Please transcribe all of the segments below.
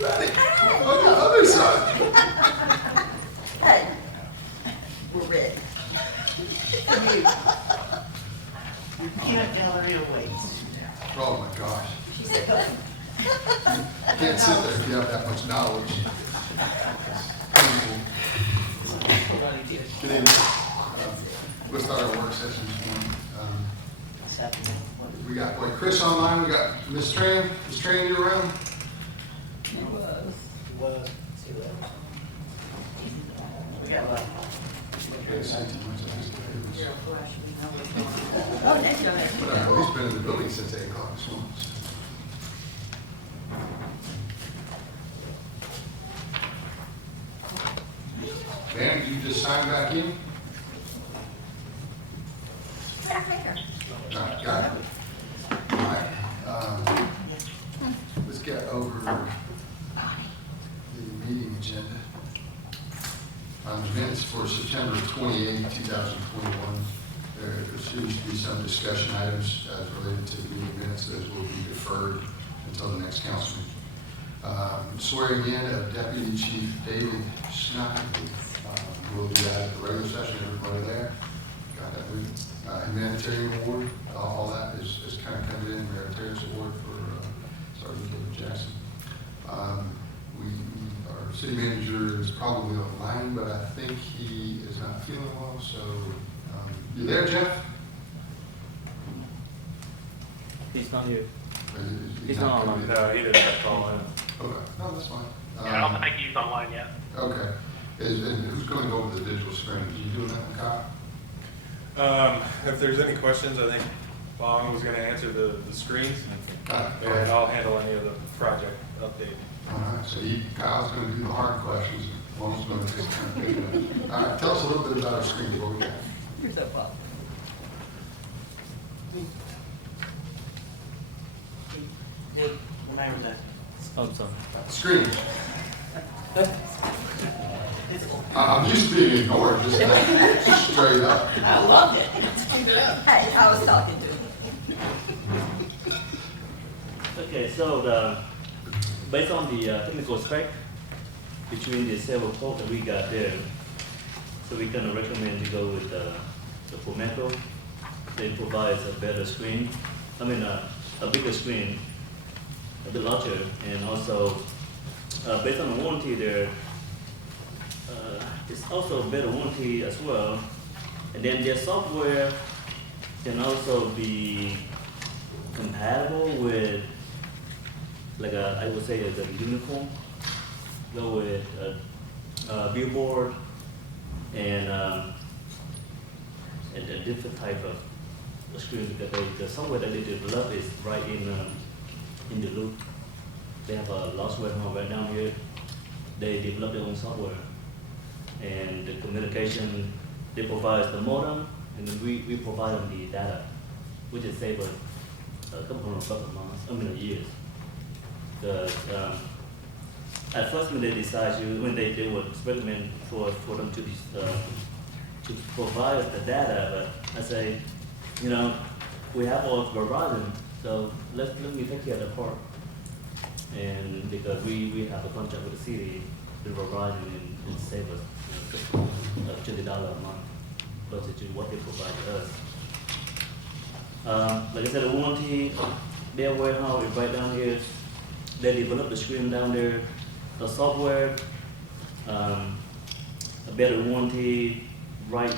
Ready? On the other side. Hey, we're ready. Your peanut gallery awaits. Oh my gosh. She said, "Come." You can't sit there if you have that much knowledge. Good evening. We'll start our work session this morning. We got Chris online, we got Miss Tran. Miss Tran, you around? He was. See you later. We got left. Okay, so too much of this today. Oh, that's your name. But I've at least been in the building since 8 o'clock this morning. Dan, you just signed back in? Back there. All right, got it. All right, let's get over the meeting agenda. The minutes for September 28, 2021. There seems to be some discussion items as related to the meeting minutes. Those will be deferred until the next council meeting. Swearing in of Deputy Chief David Schneid. We'll do that at the regular session. Everybody there? Got that moving? Humanitarian award, all that is kind of coming in. Humanitarian award for Sergeant David Jackson. Our city manager is probably online, but I think he is not feeling well. So, you there, Jeff? He's not here. He's not coming online. in? No, he didn't call in. Okay, no, that's fine. I don't think he's online yet. Okay. And who's going to go over the digital screen? Are you doing that, Kyle? If there's any questions, I think Long was gonna answer the screens, Got it. and I'll handle any of the project update. All right, so Kyle's going to do the hard questions. Long's going to just kind of pick it up. All right, tell us a little bit about our screen. What we got? You're so fun. Good. When I was Oh, sorry. Screen. I'm used to being ignored, just straight up. I loved it. Hey, I was talking to him. Okay, so based on the technical spec between the several quotes that we got there, so we kind of recommend to go with the Formato. It provides a better screen, a bigger screen, a bit larger, and also based on the warranty there, it's also a better warranty as well. And then their software can also be compatible with, I would say, the uniform. Go with a billboard and a different type of screen. Because the software that they develop is right in the loop. They have a large warehouse right down here. They develop their own software. And the communication, they provide the modem, and then we provide them the data, which is save a couple of months, years. Because at first when they decide when they would recommend for them to provide us the data, but I say, we have all Verizon, so let me take care of the part. And because we have a contract with the city, with Verizon, and save us $20 a month versus to what they provide to us. Like I said, the warranty, their warehouse is right down here. They develop the screen down there, the software, a better warranty right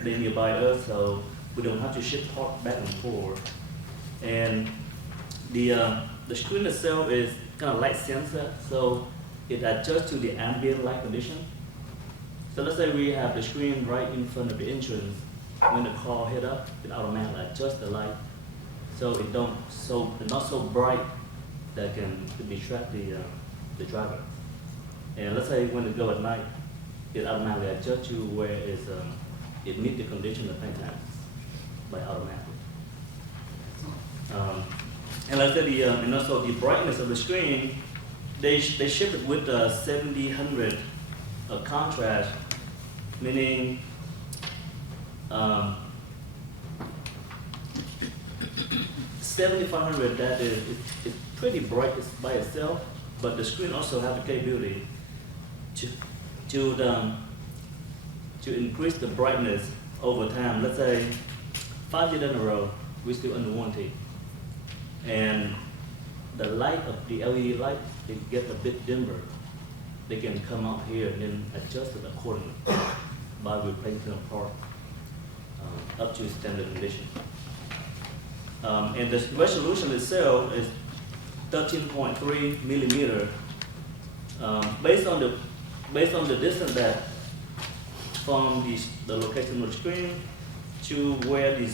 there nearby us, so we don't have to ship parts back and forth. And the screen itself is kind of light sensor, so it adjusts to the ambient light condition. So let's say we have the screen right in front of the entrance. When the car hit up, it automatically adjusts the light, so it's not so bright that can distract the driver. And let's say when it go at night, it automatically adjusts you where it meets the condition at nighttime by automatically. And like I said, and also the brightness of the screen, they ship it with 7000 contrast, meaning 7500, that is, it's pretty bright by itself, but the screen also have the capability to increase the brightness over time. Let's say 5 years in a row, we're still under warranty. And the light of the LED light, they get a bit dimmer. They can come out here and then adjust it accordingly by replacing them apart up to standard condition. And the resolution itself is 13.3 millimeter. Based on the distance that from the location of the screen to where the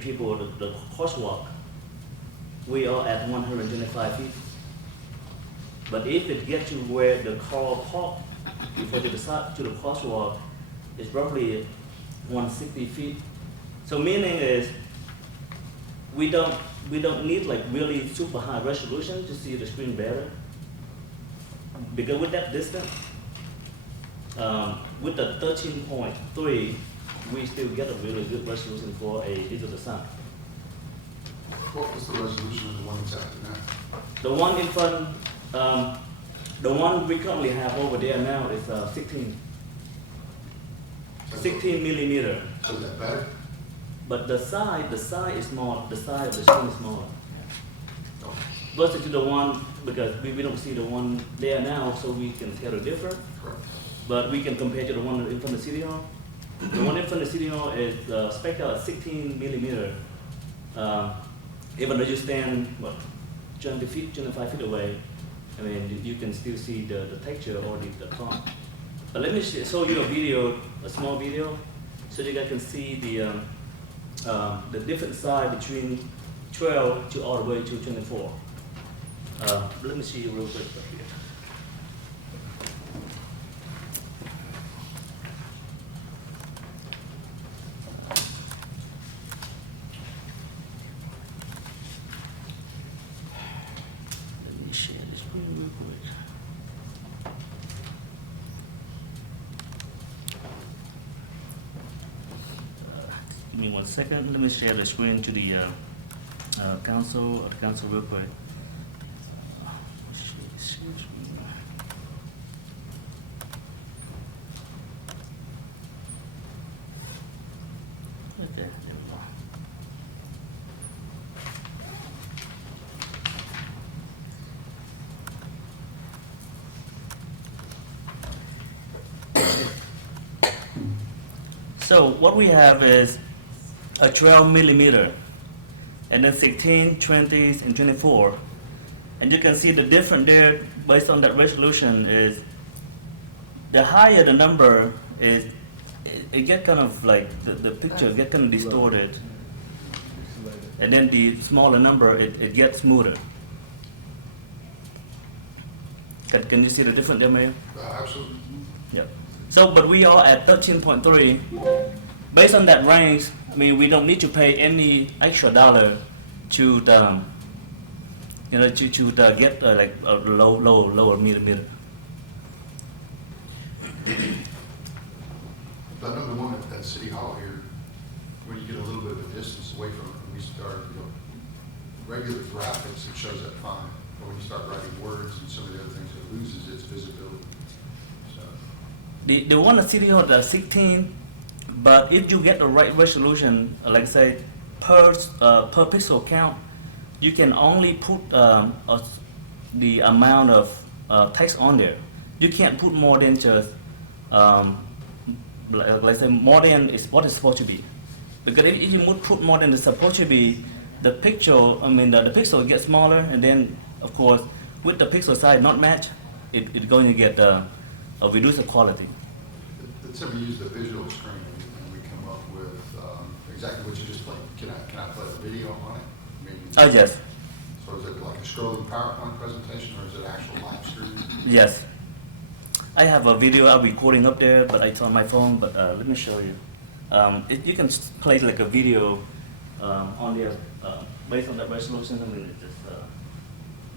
people the crosswalk, we are at 125 feet. But if it gets to where the car park before to the side to the crosswalk, it's roughly 160 feet. So meaning is we don't need like really super high resolution to see the screen better. Because with that distance, with the 13.3, we still get a really good resolution for a digital sign. What was the resolution of the one that's after that? The one in front, the one we currently have over there now is 16 millimeter. So is that better? But the side is small. The side of the screen is smaller. No. Versus to the one, because we don't see the one there now, so we can tell the difference. Correct. But we can compare to the one in front of the city hall. The one in front of the city hall is spec'd out at 16 millimeter. Even though you stand, 20 feet, 25 feet away, I mean, you can still see the texture or the font. But let me show you a video, a small video, so you guys can see the different size between 12 to all the way to 24. Let me see you real quick up here. Let me share the screen real quick. Give me 1 second. Let me share the screen to the council real quick. Okay, there we go. So what we have is a 12 millimeter, and then 16, 20s, and 24. And you can see the difference there based on that resolution is the higher the number is, it get kind of like, the picture get kind of distorted. And then the smaller number, it gets smoother. Can you see the difference there, Mayor? Absolutely. Yeah. So, but we are at 13.3. Based on that range, I mean, we don't need to pay any extra dollar to the, to get like a lower millimeter. I know the one at City Hall here, when you get a little bit of a distance away from it, when we start, regular graphics, it shows up fine. But when you start writing words and some of the other things, it loses its visibility. So, The one at City Hall, the 16, but if you get the right resolution, like say per pixel count, you can only put the amount of text on there. You can't put more than just let's say more than is what it's supposed to be. Because if you put more than it's supposed to be, the picture, I mean the pixel gets smaller, and then of course with the pixel size not match, it's going to get a reduced quality. let's say we use the visual screen and we come up with exactly what you just played. Can I play a video on it? I mean, Oh yes, so is it like a scrolling PowerPoint presentation, or is it actual live stream? yes. I have a video I'm recording up there, but it's on my phone. But let me show you. You can play like a video on there based on that resolution. I mean,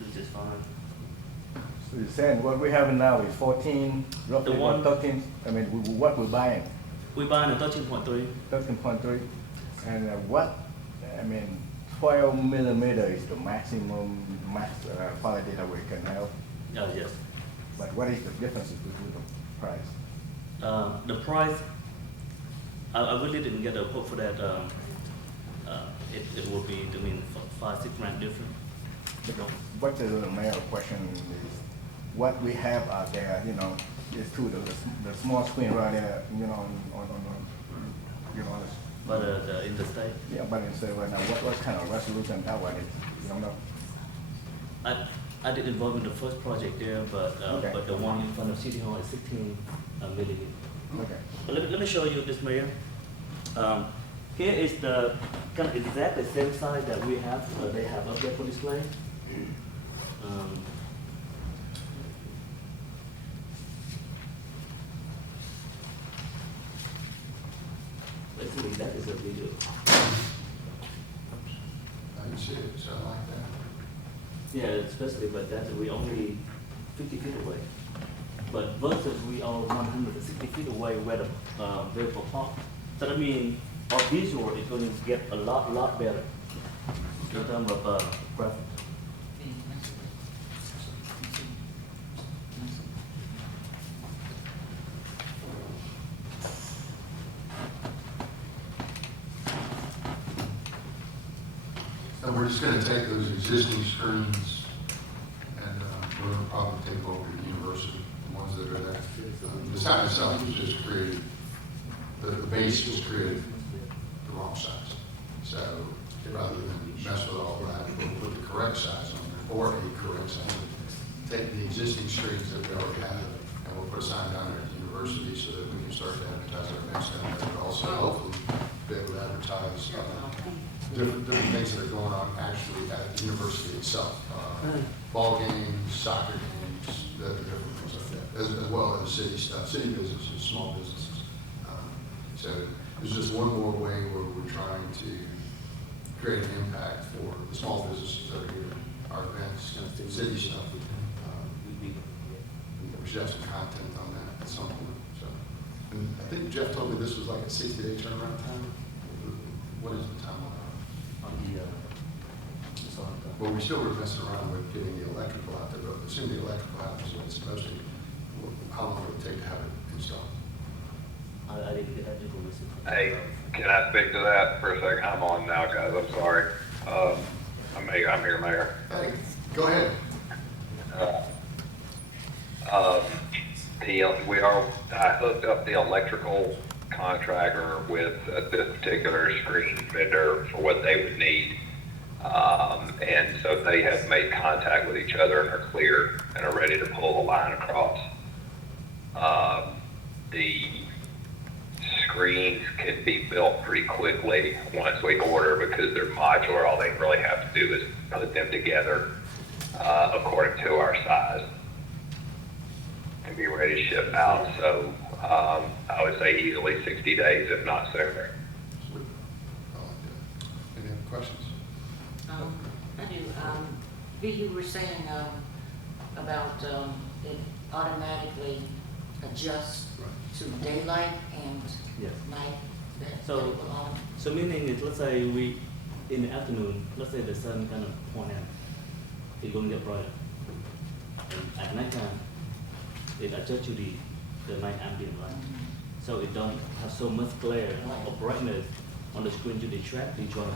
it's just fine. So you're saying what we have now is 14, roughly The one- 13, I mean, what we're buying, We're buying a 13.3. 13.3, and what mean, 12 millimeter is the maximum max quality that we can have. Yes. But what is the difference between the price? The price, I really didn't get a quote for that. It will be, I mean, 5-6 grand different. What the main question is, what we have out there, you know, is true, the small screen right there, you know, on you know, But in the state, yeah, but instead right now, what kind of resolution that one is, you don't know? I did involve in the first project there, but Okay. but the one in front of City Hall is 16 millimeter. Okay. But let me show you this, Mayor. Here is the kind of exactly same size that we have, they have up there for display. Basically, that is a video. I can see it, so I like that. Yeah, especially, but that we only 50 feet away. But versus we are 160 feet away where the vehicle parked. So that means our visual is going to get a lot better in terms of graphics. And we're just gonna take those existing screens and we're gonna probably take over the university, the ones that are there. The sign itself was just created, the base was created the wrong size. So rather than mess with all that, we'll put the correct size on there, or a correct size. Take the existing screens that we already have, and we'll put a sign down there at the university so that we can start to advertise our events down there, but also hopefully be able to advertise different things that are going on actually at the university itself. Ball games, soccer games, the different things like that, as well as city stuff, city businesses, small businesses. So there's just one more way where we're trying to create an impact for the small businesses that are here, our events, city stuff. We should have some content on that at some point. So, and I think Jeff told me this was like a 60-day turnaround time. What is the time on that? On the Well, we still were messing around with getting the electrical out there, but assuming the electrical out there, so it's supposed to, how long would it take to have it installed? I didn't get that information. Hey, can I speak to that for a second? I'm on now, guys. I'm sorry. I'm here, Mayor. Hey, go ahead. I hooked up the electrical contractor with this particular screen vendor for what they would need. And so they have made contact with each other and are clear and are ready to pull the line across. The screens can be built pretty quickly once we order because they're modular. All they really have to do is put them together according to our size and be ready to ship out. So I would say easily 60 days, if not sooner. Sweet. I like that. Any other questions? I do. V, you were saying about it automatically adjusts to daylight and Yes. night. That So- that will on. So meaning is, let's say we, in the afternoon, let's say the sun kind of point out, it's going to get brighter. And at nighttime, it adjusts to the night ambient light. So it don't have so much glare or brightness on the screen to detract each other.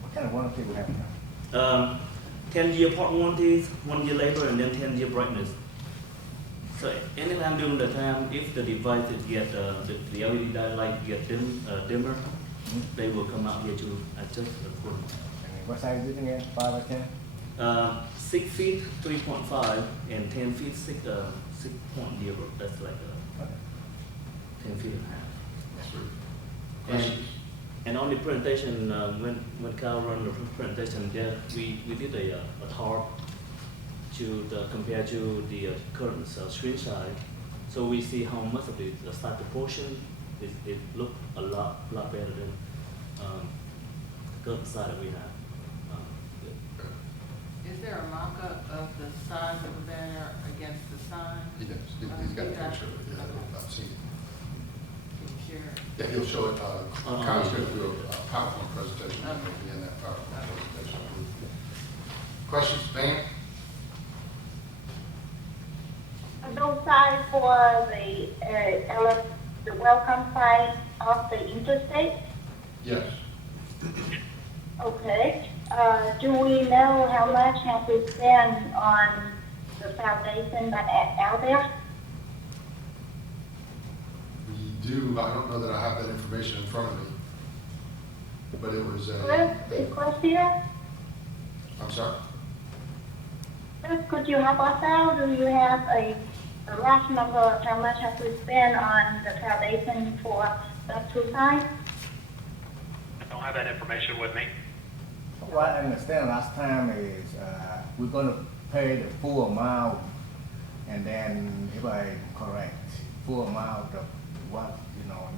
What kind of warranty we have now? 10-year part warranties, 1 year labor, and then 10-year brightness. So anytime during the time, if the device is get the LED light get dimmer, they will come out here to adjust the current. And what size is it again, 5 or 10? 6 feet, 3.5, and 10 feet, 6.0. That's like Okay. 10 feet and a half. Sweet. And, Questions? and on the presentation, when Kyle ran the presentation, there we did a talk to compare to the current screen size. So we see how much of the side proportion it look a lot better than the current side that we have. Is there a mock-up of the size of the banner against the sign? He does. He's got a picture of it. Yeah, I've seen it. Can you Sure. Yeah, he'll show it, Oh, Kyle's yeah. gonna do a PowerPoint presentation, and it'll be in that PowerPoint presentation. Questions, Van? Those signs for the welcome sign of the interstate? Yes. Okay. Do we know how much have we spent on the foundation that out there? We do, I don't know that I have that information in front of me, but it was Chris here? I'm sorry? Chris, could you help us out? Do you have a large number of how much have we spent on the foundation for the two signs? I don't have that information with me. What I understand last time is, we're gonna pay the full amount, and then if I correct, full amount of what,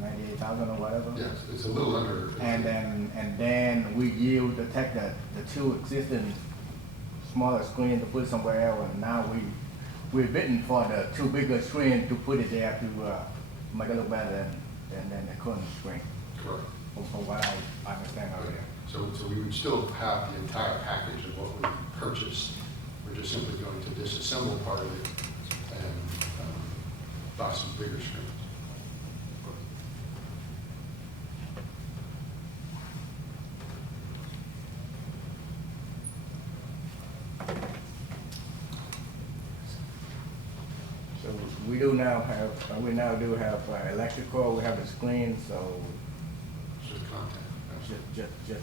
98,000 or whatever? Yes, it's a little under. And then we yield to take the two existing smaller screen to put somewhere else, and now we're bidding for the two bigger screen to put it there to make it look better than the current screen, Correct. from what I understand over there. So we would still have the entire package of what we purchased. We're just simply going to disassemble part of it and buy some bigger screens. So we now do have electrical, we have the screen, so It's just content. just,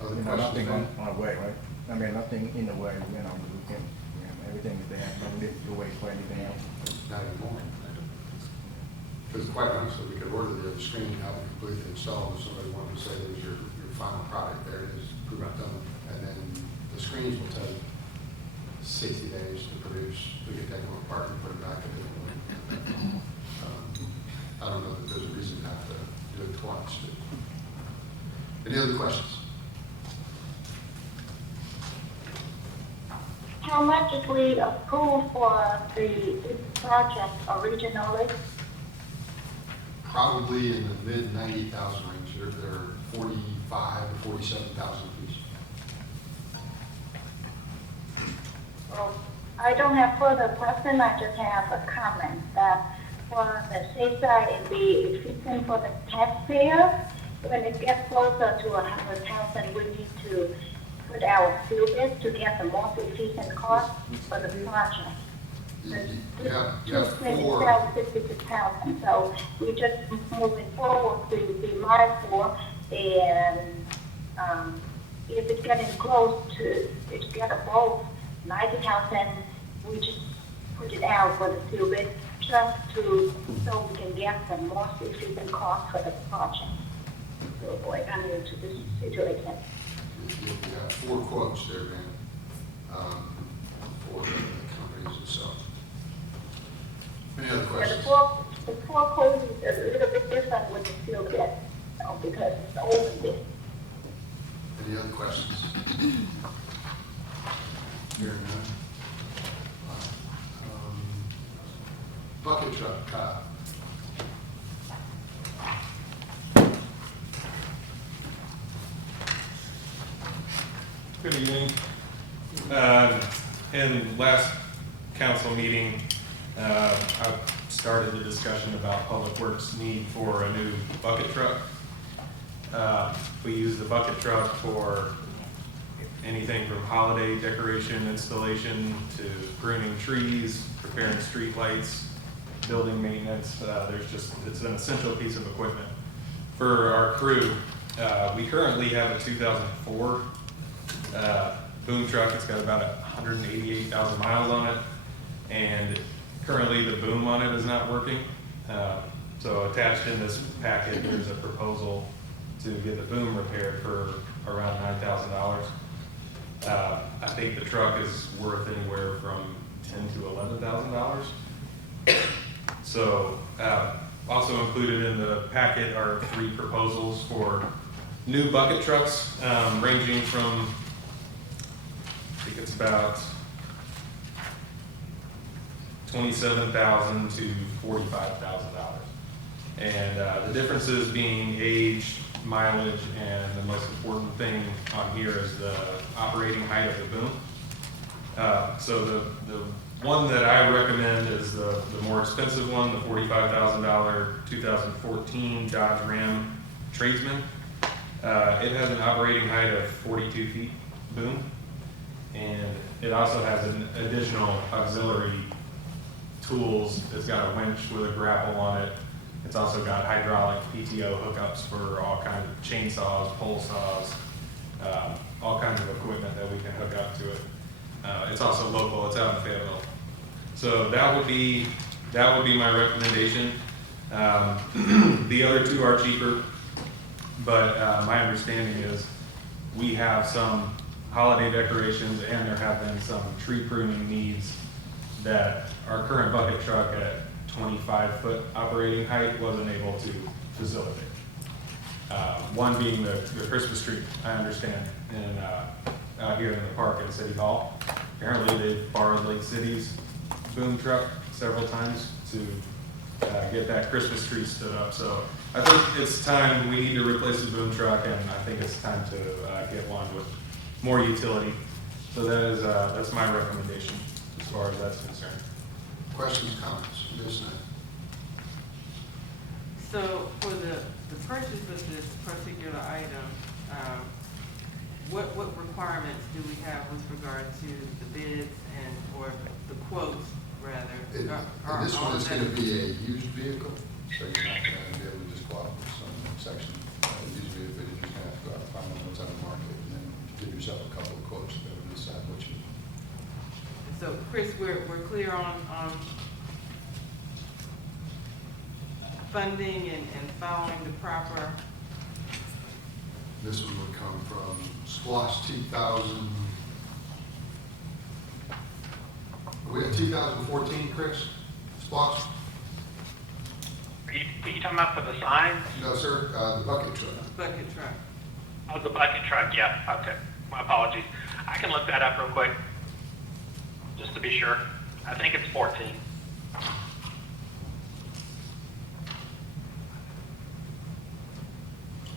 Other nothing questions? on the way, right? I mean, nothing in the way, we can, everything is there, no need to wait for anything else. Not anymore. Because quite honestly, we could order the other screen and have it completely installed. If somebody wanted to say, there's your final product, there it is, prove it done. And then the screens will take 60 days to produce. We can take them apart and put it back in. I don't know that there's a reason to have to do it twice. Any other questions? How much did we approve for this project originally? Probably in the mid 90,000 range. They're 45 to 47,000 apiece. Well, I don't have further question, I just have a comment that for the safe side, it be efficient for the taxpayer. When it gets closer to 100,000, we need to put our field bid to get the most efficient cost for the project. You have four. Itself 56,000, so we just moving forward to be mindful, and if it's getting close to, it's get above 90,000, we just put it out for the field bid, just so we can get the most efficient cost for the project. To avoid running into this situation. You have four quotes there, man, for the companies themselves. Any other Yeah, questions? the four quotes is a little bit different with the field bid, because it's open bid. Any other questions? Hearing none. Bucket truck, Kyle. Good evening. In last council meeting, I started the discussion about Public Works' need for a new bucket truck. We use the bucket truck for anything from holiday decoration installation to pruning trees, repairing street lights, building maintenance. It's an essential piece of equipment. For our crew, we currently have a 2004 boom truck. It's got about 188,000 miles on it, and currently the boom on it is not working. So attached in this packet, there's a proposal to get the boom repaired for around $9,000. I think the truck is worth anywhere from $10,000 to $11,000. So also included in the packet are 3 proposals for new bucket trucks, ranging from, I think it's about $27,000 to $45,000. And the differences being age, mileage, and the most important thing on here is the operating height of the boom. So the one that I recommend is the more expensive one, the $45,000 2014 Dodge Ram Tradesman. It has an operating height of 42 feet boom, and it also has an additional auxiliary tools. It's got a winch with a grapple on it. It's also got hydraulic PTO hookups for all kinds of chainsaws, pole saws, all kinds of equipment that we can hook up to it. It's also local. It's out in Fayetteville. So that would be my recommendation. The other two are cheaper, but my understanding is we have some holiday decorations and there have been some tree pruning needs that our current bucket truck at 25-foot operating height wasn't able to facilitate. One being the Christmas tree, I understand, and out here in the park at City Hall. Apparently they've borrowed Lake City's boom truck several times to get that Christmas tree stood up. So I think it's time, we need to replace the boom truck, and I think it's time to get one with more utility. So that's my recommendation as far as that's concerned. Questions, comments? Ms. Knight? So for the purchase of this particular item, what requirements do we have with regard to the bids and, or the quotes, rather? And this one is going to be a used vehicle, so you're not going to be able to just go out with some section used vehicle. You're just going to have to go out and find one that's on the market and then give yourself a couple of quotes to be able to decide what you need. So Chris, we're clear on funding and following the proper. This one would come from SPLOST 2000. We have 2014, Chris? SPLOST? Are you talking about for the signs? No, sir, the bucket truck. Bucket truck. Oh, the bucket truck, yeah, okay. My apologies. I can look that up real quick, just to be sure. I think it's 14.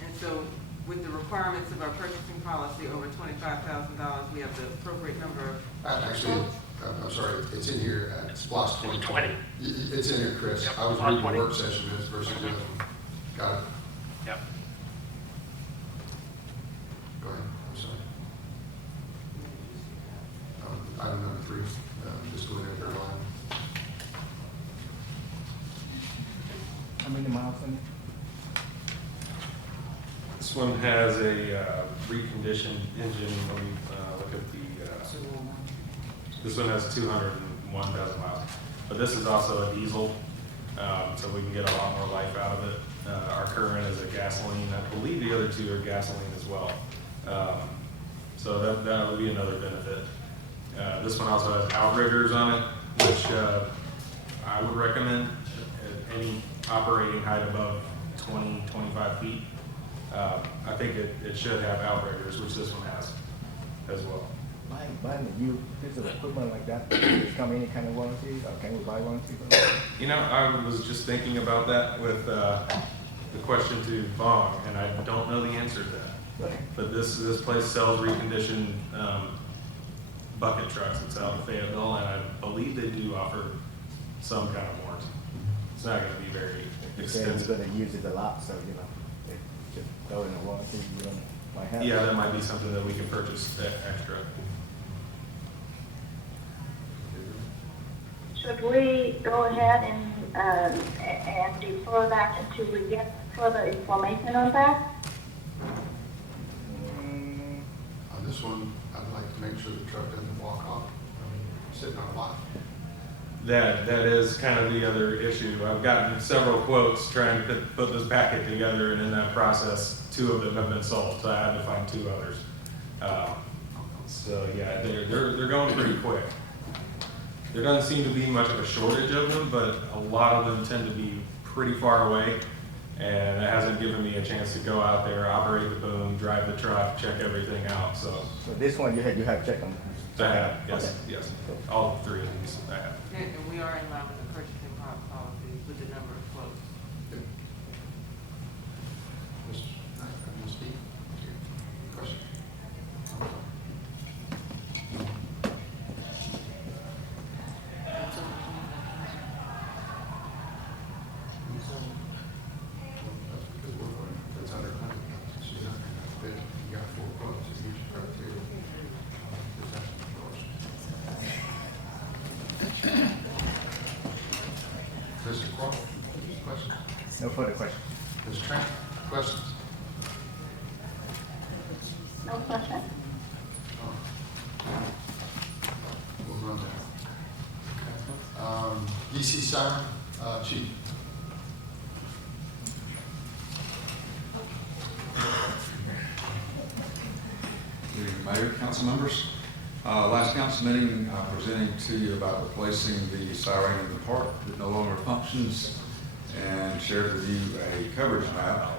And so with the requirements of our purchasing policy over $25,000, we have the appropriate number of Actually, quotes? I'm sorry, it's in here at SPLOST 2020. 20. It's in here, Chris. Yep, I was SPLOST reading 20. the work session minutes versus the other one. Got it. Yep. Go ahead, I'm sorry. Item number 3, just go in there, third line. How many miles in it? This one has a reconditioned engine. When we look at the, this one has 201,000 miles. But this is also a diesel, so we can get a lot more life out of it. Our current is a gasoline. I believe the other two are gasoline as well. So that would be another benefit. This one also has outriggers on it, which I would recommend at any operating height above 20, 25 feet. I think it should have outriggers, which this one has as well. Buying a used piece of equipment like that, does it come any kind of warranty, or can we buy warranty? You know, I was just thinking about that with the question to Vaughn, and I don't know the answer to that. But this place sells reconditioned bucket trucks. It's out in Fayetteville, and I believe they do offer some kind of warranty. It's not going to be very You're expensive. going to use it a lot, so, you know, it just throw in a warranty, you know, might have. Yeah, that might be something that we can purchase extra. Should we go ahead and defer that until we get further information on that? On this one, I'd like to make sure the truck doesn't walk off, sitting on a lot. That is kind of the other issue. I've gotten several quotes trying to put this packet together, and in that process, 2 of them have been sold, so I had to find 2 others. So yeah, they're going pretty quick. There doesn't seem to be much of a shortage of them, but a lot of them tend to be pretty far away, and it hasn't given me a chance to go out there, operate the boom, drive the truck, check everything out. So this one you have checked them? I have, yes, Okay. yes, all 3 of these I have. And we are in line with the purchasing policy with the number of quotes. further questions. Ms. Trent, questions? No question. We'll run that. Okay. DC Siren, Chief. Good evening, Mayor, council members. Last council meeting, presenting to you about replacing the siren in the park that no longer functions, and shared with you a coverage map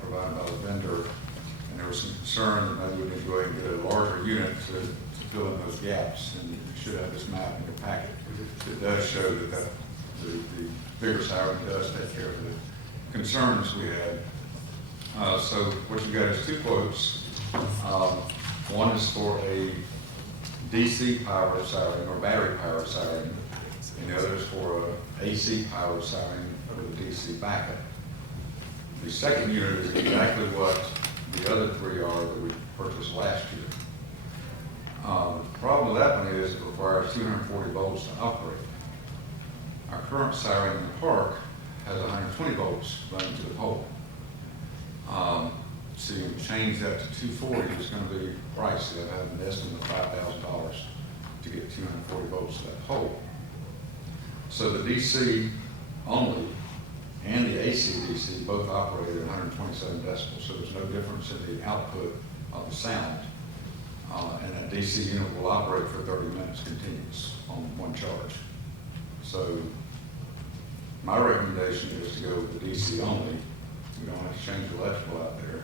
provided by the vendor. And there was some concern that maybe we need to go ahead and get a larger unit to fill in those gaps, and you should have this map in your packet. It does show that the bigger siren does take care of the concerns we had. So what you got is two quotes. One is for a DC powered siren or battery powered siren, and the other is for a AC powered siren with a DC backup. The second unit is exactly what the other three are that we purchased last year. The problem with that one is it requires 240 volts to operate. Our current siren in the park has 120 volts running to the pole. To change that to 240 is going to be pricey. I've had an estimate of $5,000 to get 240 volts to that pole. So the DC only and the AC DC both operate at 127 decibels, so there's no difference in the output of the sound. And that DC unit will operate for 30 minutes continuous on one charge. So my recommendation is to go with the DC only. We don't have to change the electrical out there.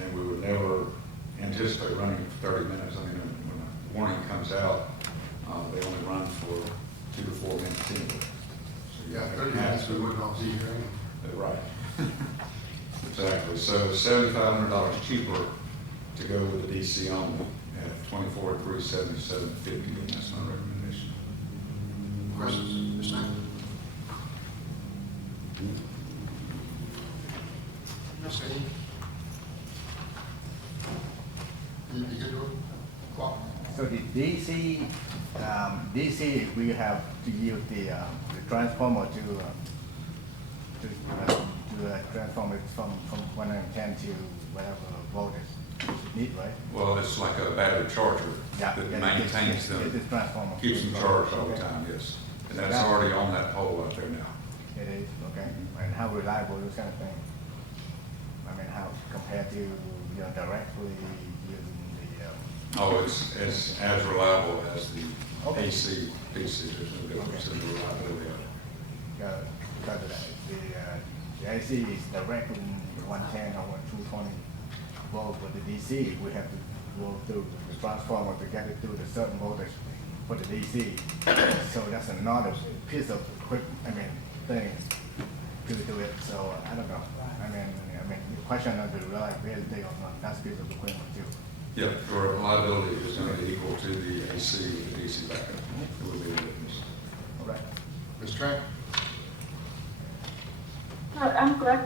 And we would never anticipate running for 30 minutes. I mean, when a warning comes out, they only run for 2 to 4 minutes anyway. So Yeah, 30 minutes, we wouldn't all be here anyway. Right. Exactly. So $7,500 cheaper to go with the DC only at $24,377.50, and that's my recommendation. Questions? Ms. Knight? Ms. Knight? You good with it? So the DC, we have to use the transformer to transform it from 110 to whatever voltage you need, right? Well, it's like a battery charger that maintains them, It is transformer. keeps them charged all the Okay. time, yes. And So that's that- already on that pole out there now. It is, okay. And how reliable is this kind of thing? I mean, how compared to, directly using the, Oh, it's as reliable as the Okay. AC, DC, there's no difference in the reliability of it. because the AC is directly 110 or 220 volts, but the DC, we have to go through the transformer to get it through the certain voltage for the DC. So that's another piece of thing to do it. So I don't know. I mean, the question of the reliability of that piece of equipment too. Yeah, for reliability is going to be equal to the AC with the DC backup. It will be a difference. All right. Ms. Trent? I'm good.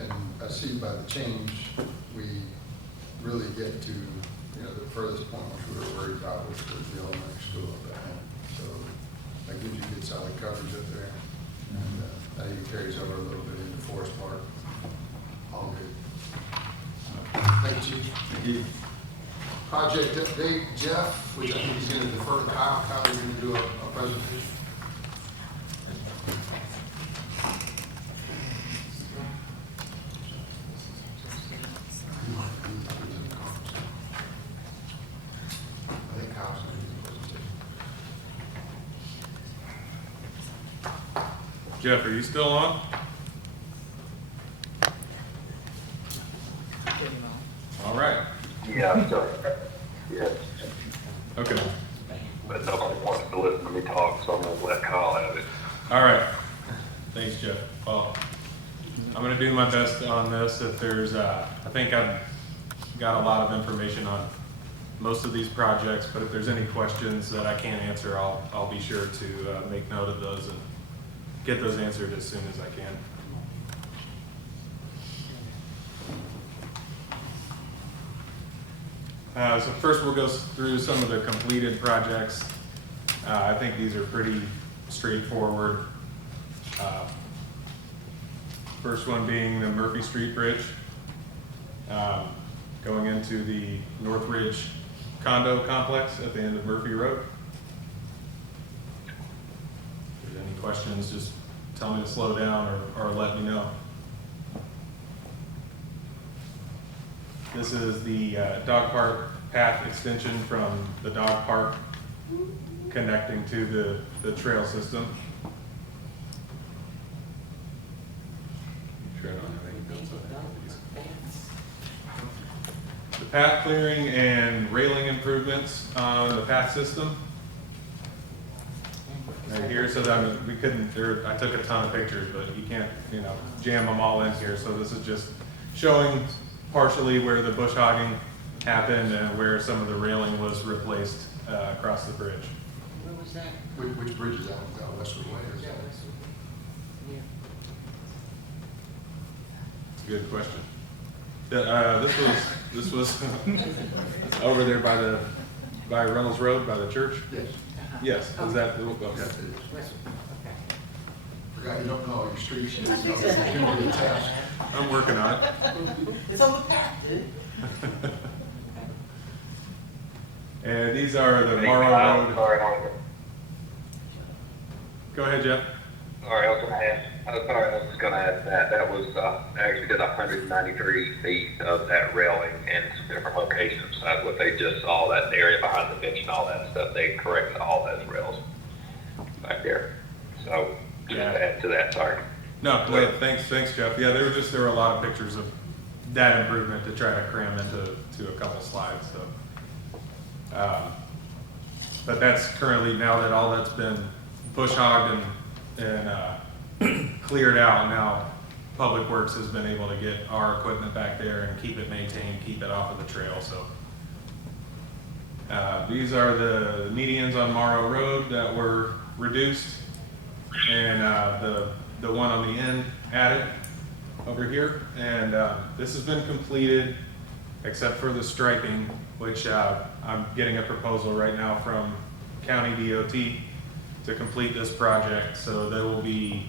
And I see by the change, we really get to, the furthest point which we were worried about, which was the elementary school up there. So that gives you good solid coverage up there. And that even carries over a little bit into Forest Park. All good. Thank you, Chief. Thank you. Project update, Jeff, which I think he's going to defer to Kyle. Kyle, you're going to do a presentation. I think Kyle's going to do the presentation. Jeff, are you still on? All right. Yeah, so, yes, Okay. but nobody wants to listen to me talk, so I'm gonna let Kyle have it. All right. Thanks, Jeff. Well, I'm going to do my best on this. If there's, I think I've got a lot of information on most of these projects, but if there's any questions that I can't answer, I'll be sure to make note of those and get those answered as soon as I can. So first we'll go through some of the completed projects. I think these are pretty straightforward. First one being the Murphy Street Bridge, going into the Northridge condo complex at the end of Murphy Road. If there's any questions, just tell me to slow down or let me know. This is the dog park path extension from the dog park connecting to the trail system. Make sure I don't have any notes on these. The path clearing and railing improvements on the path system. Right here, so that we couldn't, I took a ton of pictures, but you can't, jam them all in here. So this is just showing partially where the bush hogging happened and where some of the railing was replaced across the bridge. Where was that? Which bridge is that? Is that Westwood Way or is that? Yeah. Good question. This was over there by Reynolds Road, by the church? Yes. Yes, is that, Yes, okay. it is. Westwood, okay. Forgot you don't know all your streets. You didn't know. It's gonna be a task. I'm working on it. It's on the path. And these are the Morrow Road. Sorry, Go ahead, Jeff. I was just gonna add that was, actually did 193 feet of that railing in some different locations. That's what they just saw, that area behind the bench and all that stuff. They corrected all those rails back there. So, just to add to that, sorry. No, wait, thanks, Jeff. Yeah, there were a lot of pictures of that improvement to try to cram into a couple slides, so. But that's currently, now that all that's been bush hogged and cleared out, now Public Works has been able to get our equipment back there and keep it maintained, keep it off of the trail, so. These are the medians on Morrow Road that were reduced, and the one on the end added over here. And this has been completed except for the striping, which I'm getting a proposal right now from County DOT to complete this project. So there will be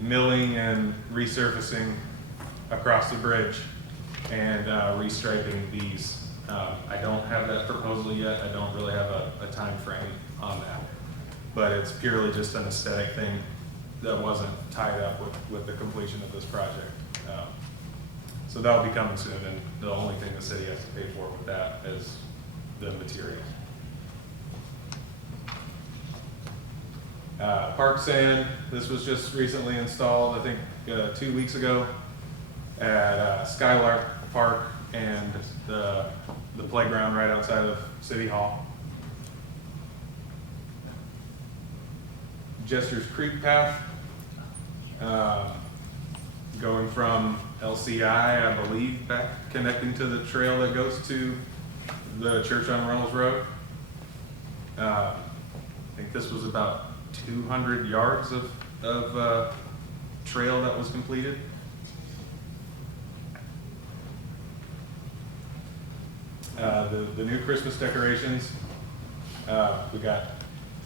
milling and resurfacing across the bridge and restriping these. I don't have that proposal yet. I don't really have a time frame on that, but it's purely just an aesthetic thing that wasn't tied up with the completion of this project. So that'll be coming soon, and the only thing the city has to pay for with that is the materials. Park sand, this was just recently installed, I think 2 weeks ago at Skylark Park and the playground right outside of City Hall. Jester's Creek path, going from LCI, I believe, back connecting to the trail that goes to the church on Reynolds Road. I think this was about 200 yards of trail that was completed. The new Christmas decorations, we got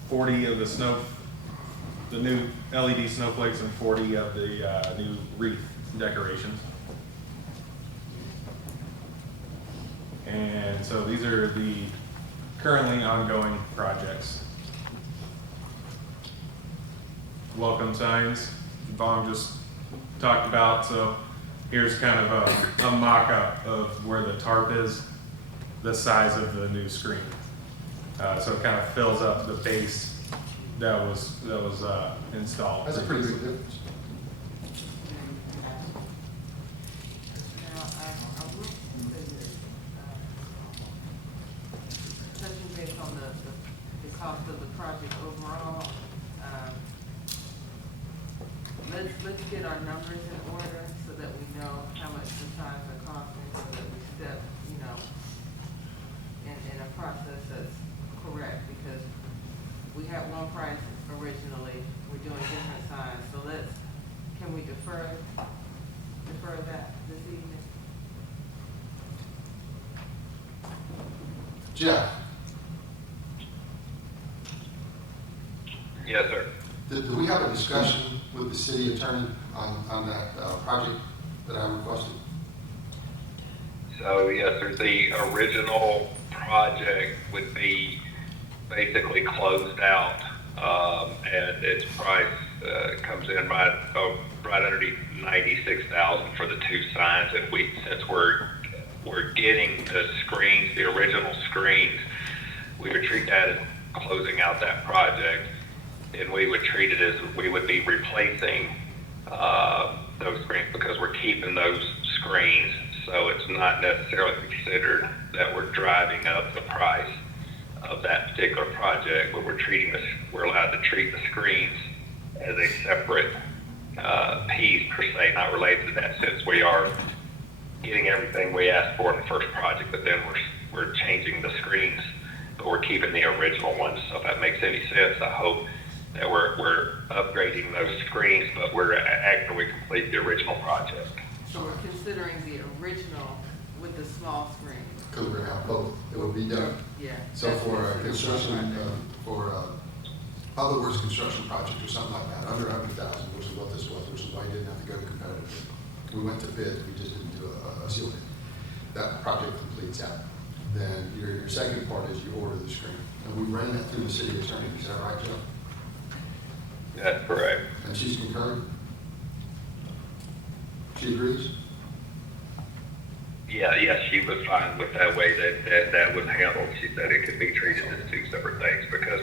40 of the new LED snowflakes and 40 of the new wreath decorations. And so these are the currently ongoing projects. Welcome signs, Vaughn just talked about, so here's kind of a mock-up of where the tarp is, the size of the new screen. So it kind of fills up the base that was installed. That's a pretty big difference. Now, I will say this, touching base on the cost of the project overall, let's get our numbers in order so that we know how much the signs are costing, so that we step, in a process that's correct, because we had one price originally, we're doing different signs, so can we defer that this evening? Jeff, Yes, sir. did we have a discussion with with the city attorney on that project that I requested? So yes, sir, the original project would be basically closed out, and its price comes in right underneath 96,000 for the two signs. Since we're getting the screens, the original screens, we would treat that as closing out that project, and we would treat it as we would be replacing those screens because we're keeping those screens. So it's not necessarily considered that we're driving up the price of that particular project, but we're allowed to treat the screens as a separate piece per se, not related to that, since we are getting everything we asked for in the first project, but then we're changing the screens, but we're keeping the original ones. So if that makes any sense, I hope that we're upgrading those screens, but we're after we complete the original project. So we're considering the original with the small screen. Because we're gonna have both, it will be done. Yeah. So that's for considered construction, project. for public works construction project or something like that, under 100,000, which is what this was, which is why you didn't have to go to competitive. We went to bid, we just didn't do a seal bid. That project completes out. Then your second part is you order the screen. And we ran that through the city attorney, is that right, Joe? That's correct. And she's concurred? She agrees? Yeah, she was fine with that way that was handled. She said it could be treated as two separate things because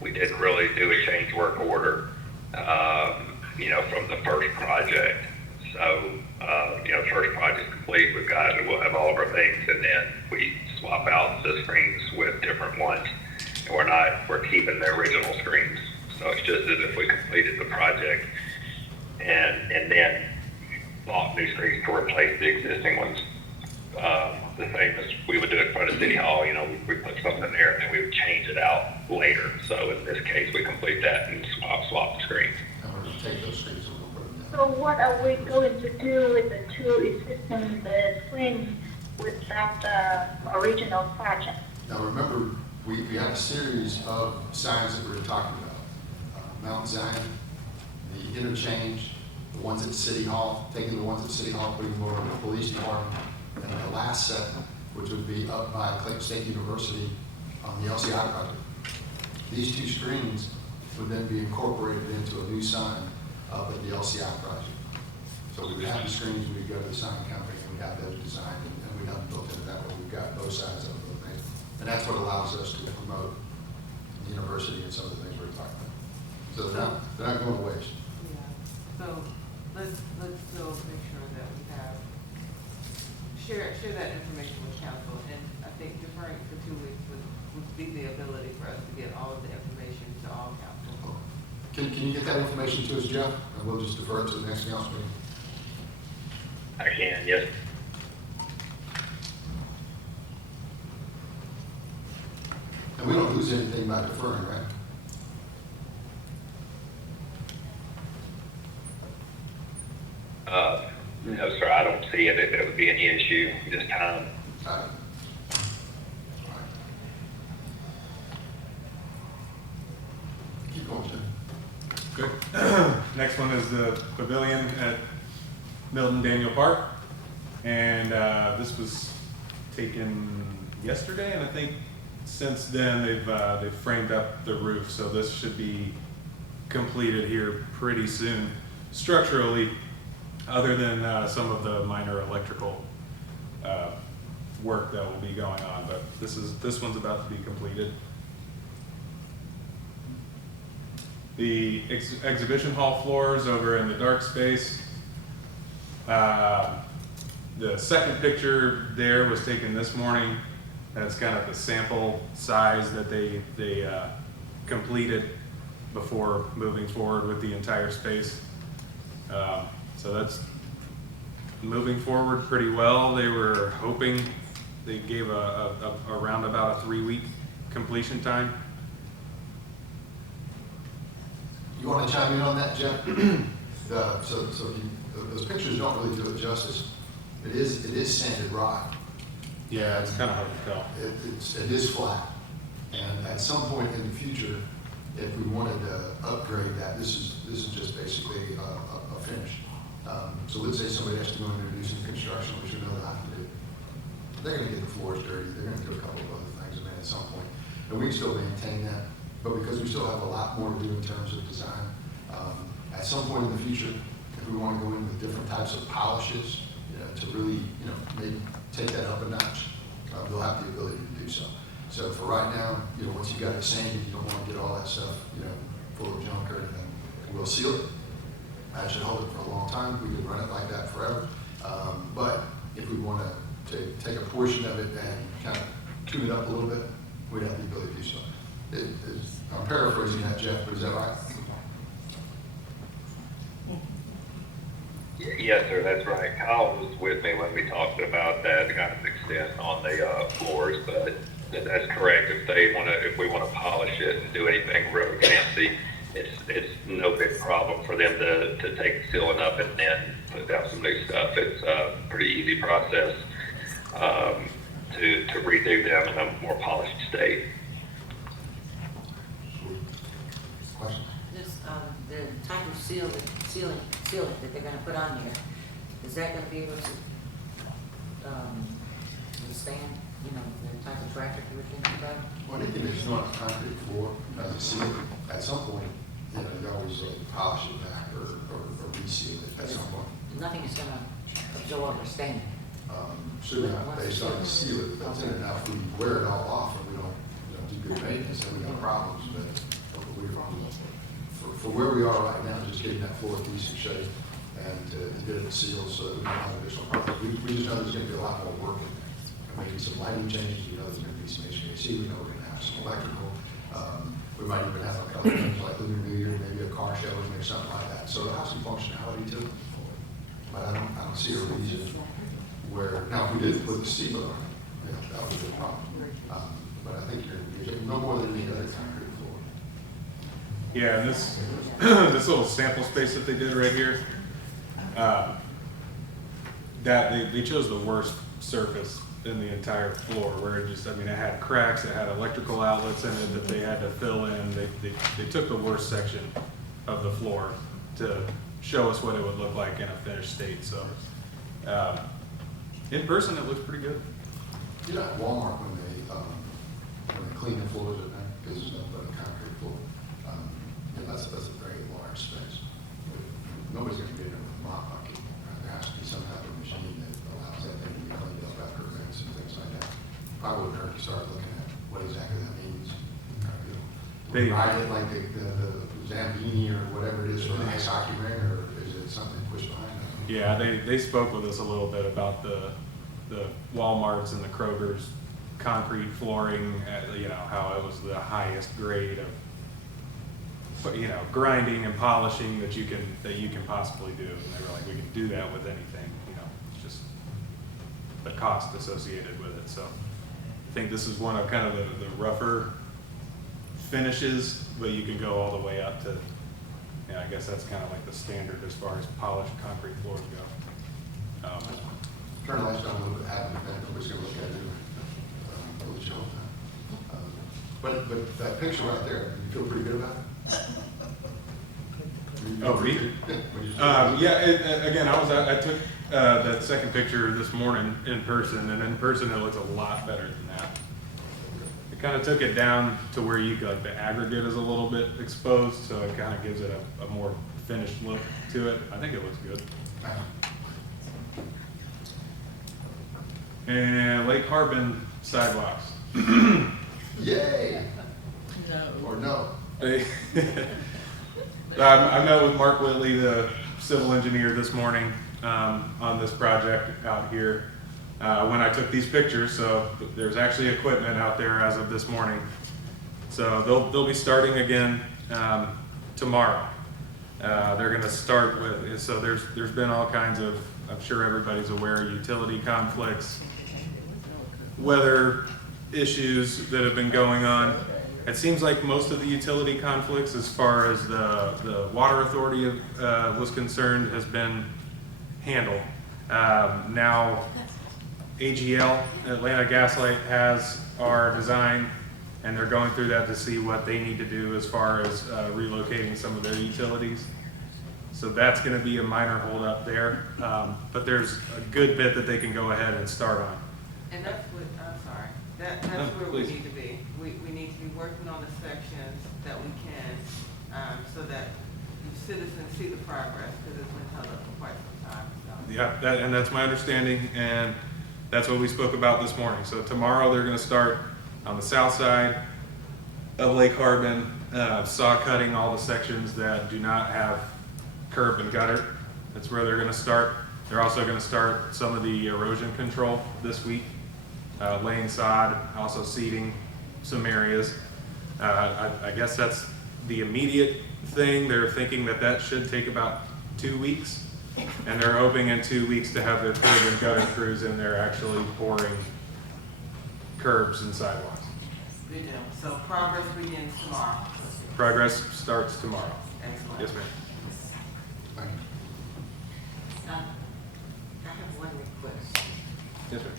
we didn't really do a change work order, from the first project. So, first project complete, we'll have all of our things, and then we swap out the screens with different ones. And we're keeping the original screens. So it's just as if we completed the project and then bought new screens to replace the existing ones. The same as we would do in front of City Hall, we put something there and then we would change it out later. So in this case, we complete that and swap the screens. And we're gonna take those screens and we'll put them down. So what are we going to do with the two existing screens without the original project? Now remember, we had a series of signs that we were talking about. Mount Zion, the interchange, the ones at City Hall, taking the ones at City Hall, putting more in the police department, and the last set, which would be up by Clayton State University on the LCI project. These two screens would then be incorporated into a new sign up at the LCI project. So we would have the screens, we'd go to the sign company, and we'd have those designed, and we'd have them built into that way. We've got both sides of the thing. And that's what allows us to promote the university and some of the things we're talking about. So they're not going to waste. Yeah, so let's still make sure that we have, share that information with council, and I think deferring for 2 weeks would be the ability for us to get all of the information to all council. Can you get that information to us, Jeff? And we'll just defer it to the next council meeting. I can, yes. And we don't lose anything by deferring, right? No, sir, I don't see it. It would be any issue this time. All right. All right. Keep going, Jim. Good. Next one is the pavilion at Milton Daniel Park. And this was taken yesterday, and I think since then they've framed up the roof, so this should be completed here pretty soon. Structurally, other than some of the minor electrical work that will be going on, but this one's about to be completed. The exhibition hall floors over in the dark space. The second picture there was taken this morning. That's kind of the sample size that they completed before moving forward with the entire space. So that's moving forward pretty well. They were hoping, they gave around about a 3-week completion time. You want to chime in on that, Jeff? Those pictures don't really do it justice. It is sanded rock. Yeah, it's kind of hard to tell. It is flat. And at some point in the future, if we wanted to upgrade that, this is just basically a finish. So let's say somebody has to go in there and do some construction, which we know they have to do. They're gonna get the floors dirty, they're gonna do a couple of other things, I mean, at some point. And we can still maintain that, but because we still have a lot more to do in terms of design, at some point in the future, if we want to go in with different types of polishes, to really, maybe take that up a notch, they'll have the ability to do so. So for right now, once you got it sanded, you don't want to get all that stuff, full of junk or anything. We'll seal it. That should hold it for a long time. We can run it like that forever. But if we want to take a portion of it and kind of tune it up a little bit, we'd have the ability to do so. I'm paraphrasing that, Jeff, but is that right? Yes, sir, that's right. Kyle was with me when we talked about that kind of extent on the floors, but that's correct. If we want to polish it and do anything real fancy, it's no big problem for them to take the ceiling up and then put down some new stuff. It's a pretty easy process to redo them in a more polished state. Question? This, the type of ceiling that they're gonna put on there, is that gonna be able to, withstand, the type of traffic you were thinking about? Well, anything that's not a concrete floor, as a ceiling, at some point, you always polish it back or reseal it at some point. Nothing is gonna absorb or stain. Certainly not based on the seal it, but then now if we wear it all off and we don't do good maintenance, then we got problems. But for where we are right now, just getting that floor in decent shape and to get it sealed so that we don't have additional problems. We just know there's going to be a lot more work in there. Maybe some lighting changes, we know there's going to be some HVAC, we know we're going to have some electrical. We might even have a couple of things like lunar meter, maybe a car showing or something like that. So it'll have some functionality to it. But I don't see a reason where, now if we did put the steel on it, that would be a problem. But I think you're getting no more than any other concrete floor. Yeah, and this, this little sample space that they did right here, that they chose the worst surface in the entire floor, where it just, it had cracks, it had electrical outlets in it that they had to fill in. They took the worst section of the floor to show us what it would look like in a finished state. So in person, it looks pretty good. You know, at Walmart, when they clean the floors at night, because there's nothing but a concrete floor, that's a very large space. Nobody's going to get in with a mop bucket. There has to be some type of machine that allows that thing to be cleaned up after events and things like that. Probably would hurt to start looking at what exactly that means. They ride it like the Zambini or whatever it is for the ice hockey ring, or is it something pushed behind that? Yeah, they spoke with us a little bit about the Walmarts and the Kroger's concrete flooring, how it was the highest grade of, grinding and polishing that you can possibly do. And they were like, we can do that with anything, it's just the cost associated with it. So I think this is one of kind of the rougher finishes, but you can go all the way up to, I guess that's kind of like the standard as far as polished concrete floors go. Turn the lights down a little bit, have an event, nobody's going to look at it anyway. I'll let you know that. But that picture right there, you feel pretty good about it? Oh, me? Again, I took that second picture this morning in person, and in person it looks a lot better than that. It kind of took it down to where the aggregate is a little bit exposed, so it kind of gives it a more finished look to it. I think it looks good. And Lake Harbin sidewalks. Yay! No. Or no? I met with Mark Whitley, the civil engineer, this morning on this project out here when I took these pictures. So there's actually equipment out there as of this morning. So they'll be starting again tomorrow. They're going to start with, so there's been all kinds of, I'm sure everybody's aware, utility conflicts, weather issues that have been going on. It seems like most of the utility conflicts, as far as the water authority was concerned, has been handled. Now, AGL, Atlanta Gaslight, has our design and they're going through that to see what they need to do as far as relocating some of their utilities. So that's gonna be a minor holdup there, but there's a good bit that they can go ahead and start on. And that's what, I'm sorry, that's No, where we please. need to be. We need to be working on the sections that we can, so that citizens see the progress, because it's been held up for quite some time, so. Yeah, and that's my understanding, and that's what we spoke about this morning. So tomorrow, they're gonna start on the south side of Lake Harbin, saw cutting all the sections that do not have curb and gutter. That's where they're gonna start. They're also gonna start some of the erosion control this week, laying sod, also seeding some areas. I guess that's the immediate thing. They're thinking that that should take about 2 weeks. And they're hoping in 2 weeks to have their curb and gutter crews in there actually pouring curbs and sidewalks. Good deal. So progress begins tomorrow. Progress starts tomorrow. Excellent. Yes, ma'am. Thank you. I have one request. Yes, ma'am.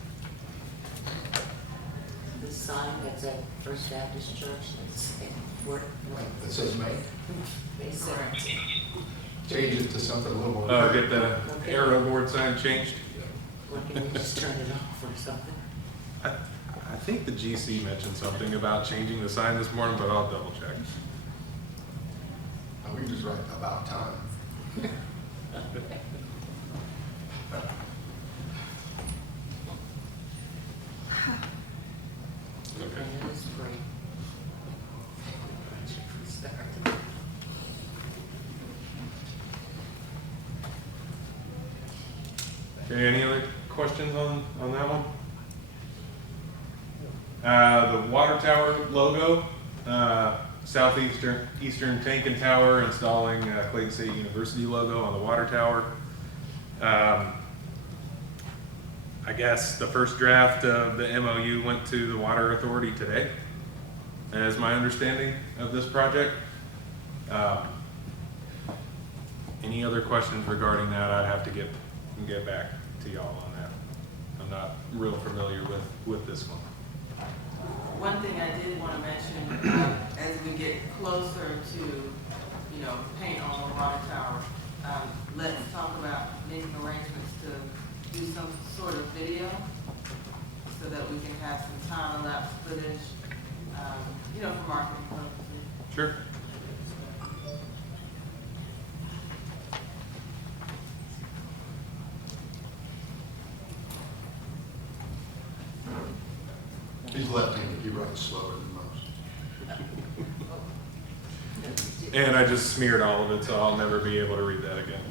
The sign that's at First Baptist Church, that's That says May. Correct. Change it to something a little more. Get the arrow board sign changed. Or can we just turn it off or something? I think the GC mentioned something about changing the sign this morning, but I'll double check. We can just write about time. Okay. That is great. Okay, any other questions on that one? The water tower logo, Southeastern Tank and Tower, installing Clayton State University logo on the water tower. I guess the first draft of the MOU went to the Water Authority today, as my understanding of this project. Any other questions regarding that? I'd have to get back to y'all on that. I'm not real familiar with this one. One thing I did want to mention, as we get closer to, paint on the water tower, let's talk about making arrangements to do some sort of video so that we can have some time-lapse footage, for marketing purposes. Sure. He's left-handed, he writes slower than most. And I just smeared all of it, so I'll never be able to read that again.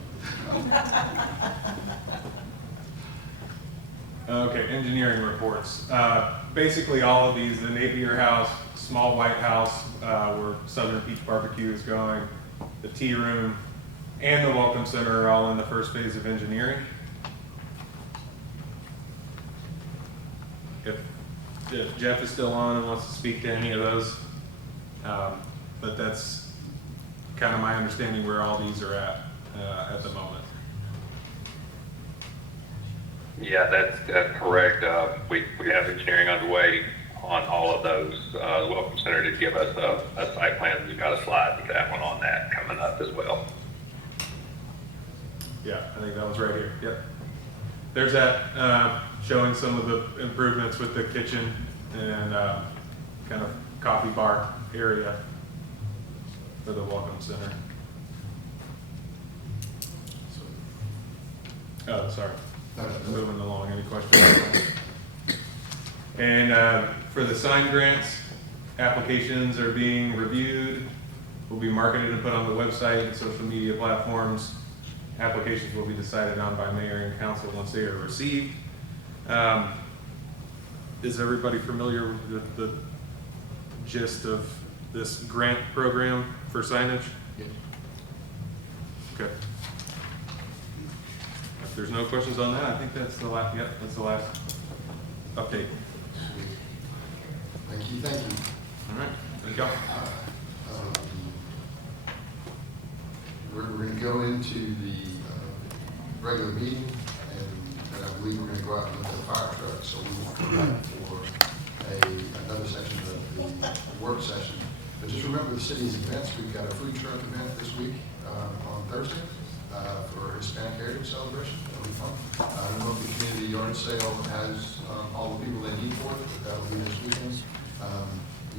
Okay, engineering reports. Basically all of these, the Napier House, Small White House, where Southern Peach Barbecue is going, the Tea Room, and the Welcome Center are all in the first phase of engineering. If Jeff is still on and wants to speak to any of those, but that's kind of my understanding where all these are at the moment. Yeah, that's correct. We have engineering underway on all of those. The Welcome Center did give us a site plan. We've got a slide with that one on that coming up as well. Yeah, I think that one's right here. Yep. There's that showing some of the improvements with the kitchen and kind of coffee bar area for the Welcome Center. Oh, sorry. Moving along. Any questions? And for the sign grants, applications are being reviewed, will be marketed and put on the website and social media platforms. Applications will be decided on by mayor and council once they are received. Is everybody familiar with the gist of this grant program for signage? Yes. Okay. If there's no questions on that, I think that's the last, that's the last update. Thank you, thank you. All right, thank y'all. We're going to go into the regular meeting, and I believe we're going to go out and look at the fire truck, so we will come back for another section of the work session. But just remember the city's events. We've got a food truck event this week on Thursday for Hispanic Heritage Celebration. That'll be fun. I don't know if the community yard sale has all the people they need for it, but that'll be this weekend.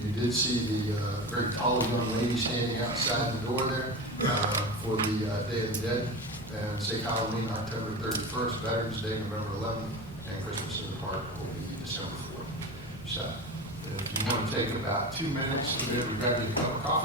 You did see the very tall young lady standing outside the door there for the Day of the Dead. And say Halloween, October 31st, Veterans Day, November 11th, and Christmas in the park will be December 4th. So if you want to take about 2 minutes to grab your cup of coffee.